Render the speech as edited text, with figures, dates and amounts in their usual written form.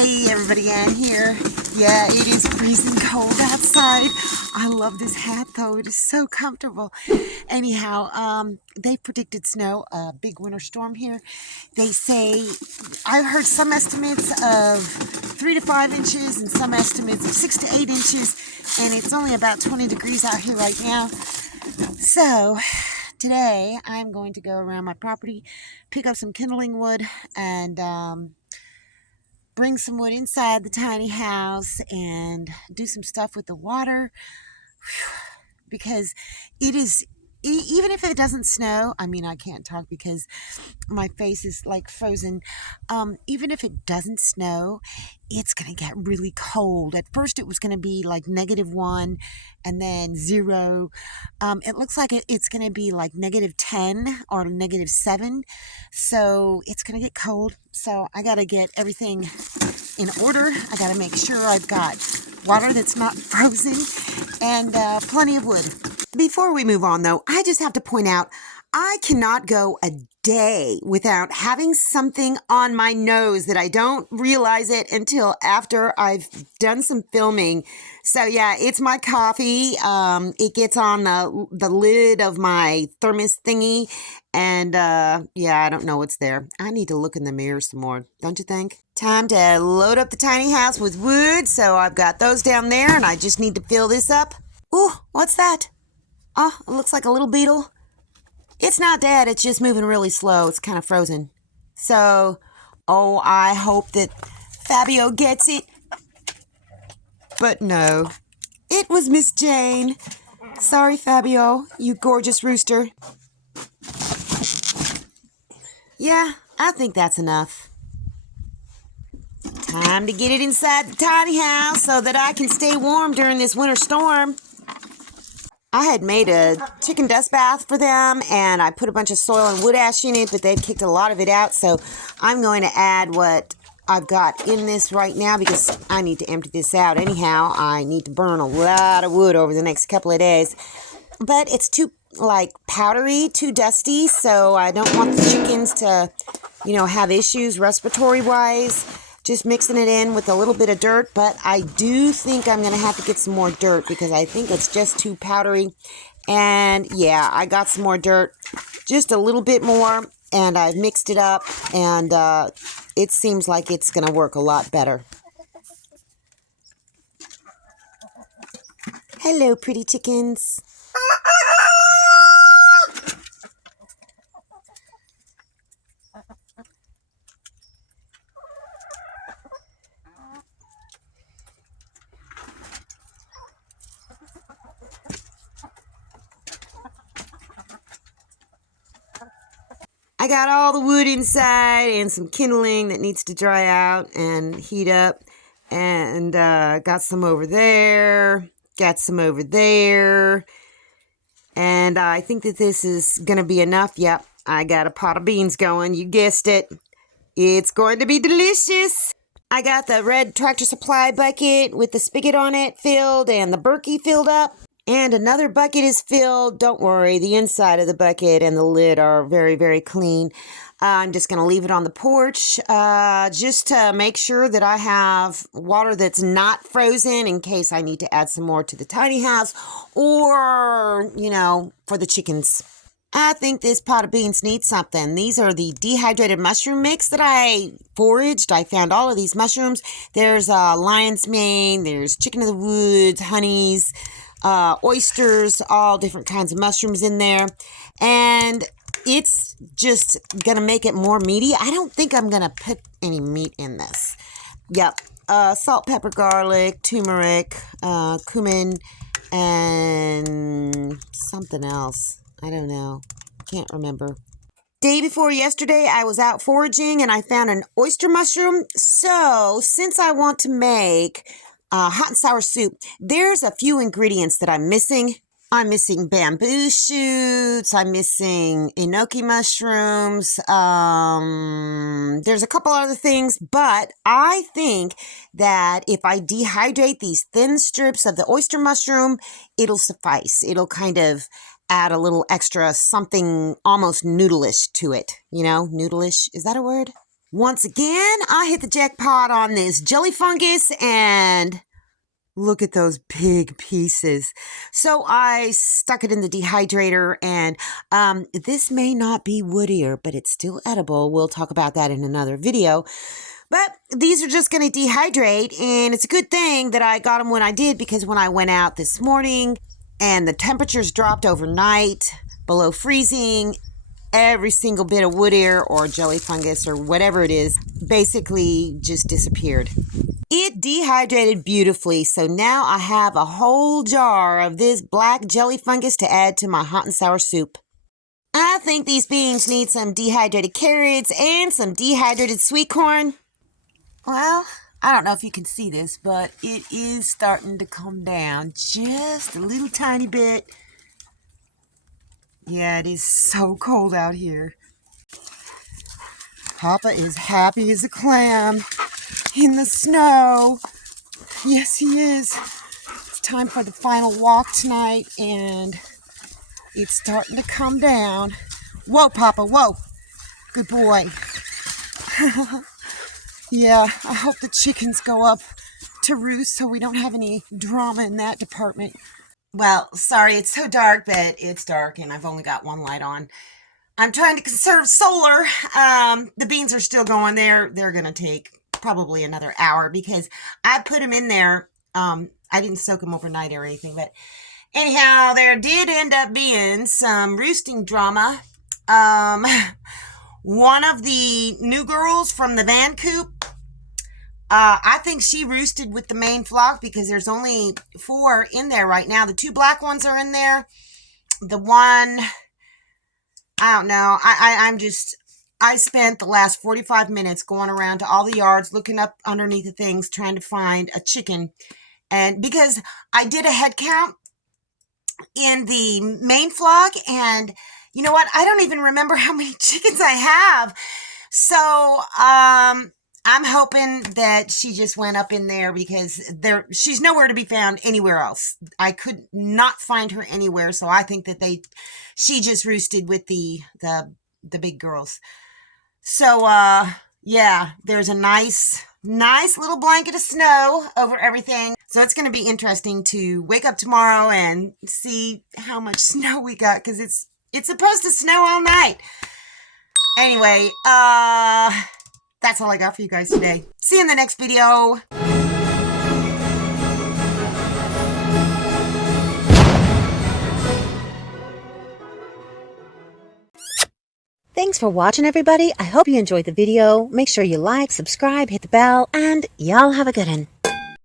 Hey everybody, Ann here. Yeah, it is freezing cold outside. I love this hat though, it is so comfortable. Anyhow, they predicted snow, a big winter storm here. They say, I heard some estimates of 3 to 5 inches and some estimates of 6 to 8 inches, and it's only about 20 degrees out here right now. So, today I'm going to go around my property, pick up some kindling wood, and bring some wood inside the tiny house and do some stuff with the water. Because it is, even if it doesn't snow, I mean, I can't talk because my face is like frozen. Even if it doesn't snow, it's going to get really cold. At first it was going to be like -1 and then 0. It looks like it's going to be like -10 or -7. So it's going to get cold. So I got to get everything in order. I got to make sure I've got water that's not frozen and plenty of wood. Before we move on though, I just have to point out, I cannot go a day without having something on my nose that I don't realize it until after I've done some filming. So yeah, it's my coffee. It gets on the lid of my thermos thingy, and yeah, I don't know what's there. I need to look in the mirror some more, don't you think? Time to load up the tiny house with wood. So I've got those down there, and I just need to fill this up. Ooh, what's that? Oh, it looks like a little beetle. It's not dead, it's just moving really slow. It's kind of frozen. So, oh, I hope that Fabio gets it. But no, it was Miss Jane. Sorry, Fabio, you gorgeous rooster. Yeah, I think that's enough. Time to get it inside the tiny house so that I can stay warm during this winter storm. I had made a chicken dust bath for them, and I put a bunch of soil and wood ash in it, but they'd kicked a lot of it out, so I'm going to add what I've got in this right now because I need to empty this out. Anyhow, I need to burn a lot of wood over the next couple of days, but it's too, like, powdery, too dusty, so I don't want the chickens to, you know, have issues respiratory-wise. Just mixing it in with a little bit of dirt, but I do think I'm going to have to get some more dirt because I think it's just too powdery. And yeah, I got some more dirt, just a little bit more, and I've mixed it up, and it seems like it's going to work a lot better. Hello, pretty chickens. I got all the wood inside and some kindling that needs to dry out and heat up. And got some over there, got some over there. And I think that this is going to be enough. Yep, I got a pot of beans going. You guessed it. It's going to be delicious. I got the red Tractor Supply bucket with the spigot on it filled and the Berkey filled up. And another bucket is filled. Don't worry, the inside of the bucket and the lid are very, very clean. I'm just going to leave it on the porch just to make sure that I have water that's not frozen in case I need to add some more to the tiny house or, you know, for the chickens. I think this pot of beans needs something. These are the dehydrated mushroom mix that I foraged. I found all of these mushrooms. There's lion's mane, there's chicken of the woods, honeys, oysters, all different kinds of mushrooms in there, and it's just gonna make it more meaty. I don't think I'm gonna put any meat in this. Yep, salt, pepper, garlic, turmeric, cumin, and something else. I don't know, can't remember. Day before yesterday, I was out foraging and I found an oyster mushroom. So since I want to make hot and sour soup, there's a few ingredients that I'm missing. I'm missing bamboo shoots. I'm missing enoki mushrooms. There's a couple other things, but I think that if I dehydrate these thin strips of the oyster mushroom, it'll suffice. It'll kind of add a little extra something almost noodleish to it. You know, noodleish, is that a word? Once again, I hit the jackpot on this jelly fungus, and look at those big pieces. So I stuck it in the dehydrator, and this may not be woodier, but it's still edible. We'll talk about that in another video. But these are just going to dehydrate, and it's a good thing that I got them when I did, because when I went out this morning and the temperatures dropped overnight below freezing, every single bit of wood ear or jelly fungus or whatever it is basically just disappeared. It dehydrated beautifully, so now I have a whole jar of this black jelly fungus to add to my hot and sour soup. I think these beans need some dehydrated carrots and some dehydrated sweet corn. Well, I don't know if you can see this, but it is starting to come down just a little tiny bit. Yeah, it is so cold out here. Papa is happy as a clam in the snow. Yes, he is. It's time for the final walk tonight, and it's starting to come down. Whoa, Papa, whoa. Good boy. Yeah, I hope the chickens go up to roost so we don't have any drama in that department. Well, sorry, it's so dark, but it's dark and I've only got one light on. I'm trying to conserve solar. The beans are still going there. They're going to take probably another hour because I put them in there. I didn't soak them overnight or anything, but anyhow, there did end up being some roosting drama. One of the new girls from the van coop, I think she roosted with the main flock because there's only 4 in there right now. The 2 black ones are in there. The one, I don't know. I spent the last 45 minutes going around to all the yards, looking up underneath the things, trying to find a chicken. And because I did a head count in the main flock, and you know what? I don't even remember how many chickens I have. So, I'm hoping that she just went up in there because she's nowhere to be found anywhere else. I could not find her anywhere, so I think that she just roosted with the big girls. So yeah, there's a nice little blanket of snow over everything. So it's going to be interesting to wake up tomorrow and see how much snow we got, because it's supposed to snow all night. Anyway, that's all I got for you guys today. See you in the next video. Thanks for watching, everybody. I hope you enjoyed the video. Make sure you like, subscribe, hit the bell, and y'all have a good one.